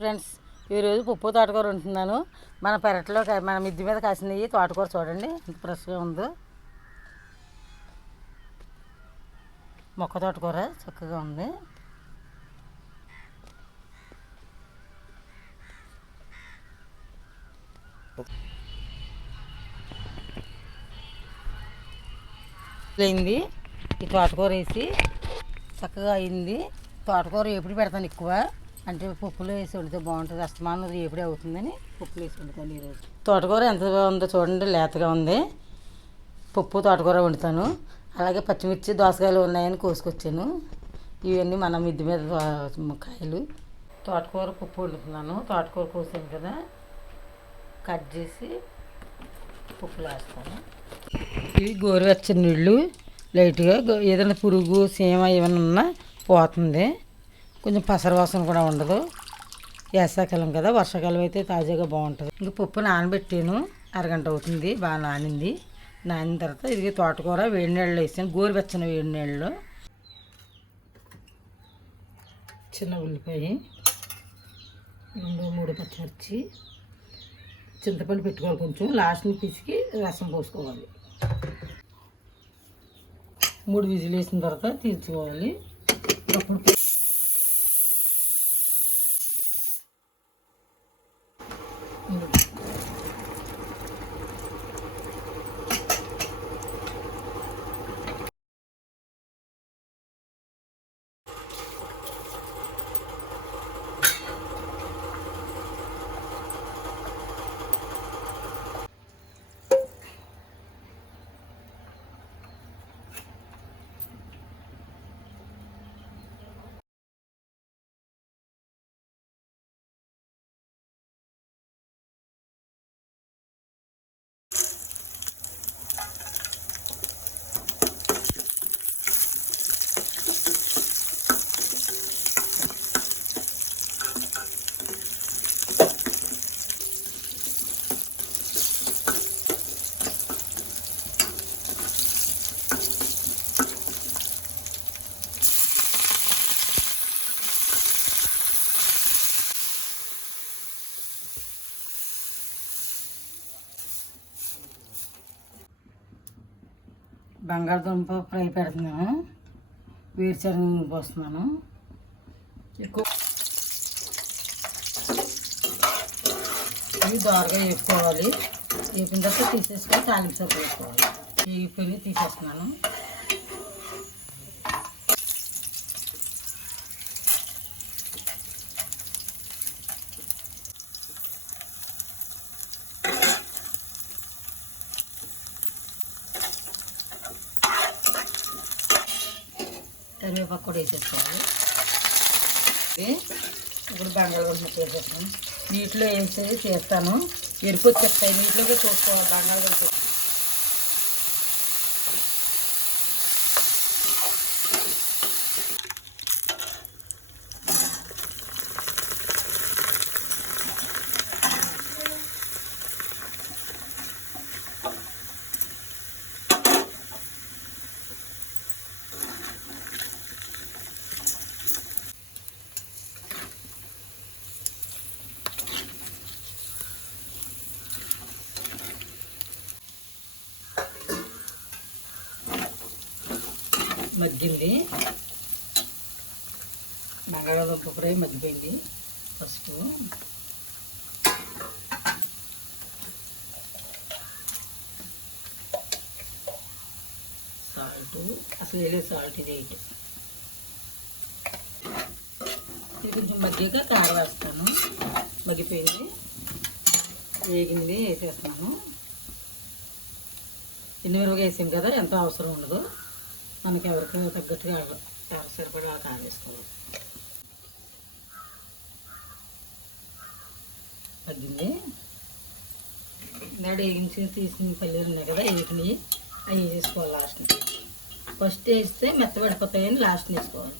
Friends, ఈరోజు పప్పు తోటకూర ఉంటున్నాను. మన పెరట్లో మన మిద్ది మీద కాసినవి తోటకూర చూడండి ఎంత ఫ్రెష్గా ఉందో. మొక్క తోటకూర చక్కగా ఉంది. అయింది ఈ తోటకూర వేసి చక్కగా అయింది. తోటకూర ఎప్పుడు పెడతాను ఎక్కువ అంటే పప్పులో వేసి వండితే బాగుంటుంది. అస్తమానం ఎప్పుడే అవుతుందని పప్పులో వేసి వండుతాను. ఈరోజు తోటకూర ఎంత ఉందో చూడండి, లేతగా ఉంది. పప్పు తోటకూర వండుతాను. అలాగే పచ్చిమిర్చి దోసకాయలు ఉన్నాయని కోసుకొచ్చాను. ఇవన్నీ మన మిద్ది మీద కాయలు. తోటకూర పప్పు వండుతున్నాను. తోటకూర కోసాను కదా, కట్ చేసి పప్పులో వేస్తాను. ఇవి గోరువెచ్చని నీళ్ళు లైట్గా, ఏదైనా పురుగు సీమ ఏమైనా ఉన్నా పోతుంది. కొంచెం పసర వాసన కూడా ఉండదు. వేసాకాలం కదా, వర్షాకాలం అయితే తాజాగా బాగుంటుంది. ఇంక పప్పు నానబెట్టాను, అరగంట అవుతుంది. బాగా నానింది. నానిన తర్వాత ఇది తోటకూర వేడి నీళ్ళలో వేసాను, గోరువెచ్చని వేడి నీళ్ళలో. చిన్న ఉల్లిపాయ, 2-3 పచ్చిమిర్చి, చింతపండు పెట్టుకోవాలి. కొంచెం లాస్ట్ని పిసికి రసం పోసుకోవాలి. 3 విజిల్ వేసిన తర్వాత తీర్చుకోవాలి. అప్పుడు బంగాళదుంప ఫ్రై పెడుతున్నాను. వేరుశనగ పోస్తున్నాను. ఎక్కువ ఇవి దోరగా వేసుకోవాలి. వేపిన తర్వాత తీసేసుకొని తాలింపు సరుకు వేసుకోవాలి. ఈ పొయ్యి తీసేస్తున్నాను. కరివేపాకు కూడా వేసేసుకోవాలి. ఇప్పుడు బంగాళదుంప వేసేస్తాను. నీటిలో వేసి చేస్తాను. ఎరుపు వచ్చేస్తాయి, నీటిలోకి చూసుకోవాలి బంగాళదుంప. మగ్గింది. బంగాళదుంప ఫ్రై మగ్గిపోయింది. పసుపు, సాల్ట్, అసలు వేరే సాల్ట్ ఇది ఇది కొంచెం మగ్గాక కారం వేస్తాను. మగ్గిపోయింది, వేగింది, వేసేస్తాను. ఎన్నిమిరపకాయ వేసాం కదా, ఎంతో అవసరం ఉండదు. మనకి ఎవరికి తగ్గట్టుగా ఎవరు సరిపడా కారం వేసుకోవాలి. తగ్గింది. ఇందాక వేగించి తీసుకుని పల్లీలు ఉన్నాయి కదా, వేగినాయి, అవి వేసుకోవాలి. లాస్ట్ ఫస్ట్ వేస్తే మెత్తబడిపోతాయని లాస్ట్ వేసుకోవాలి.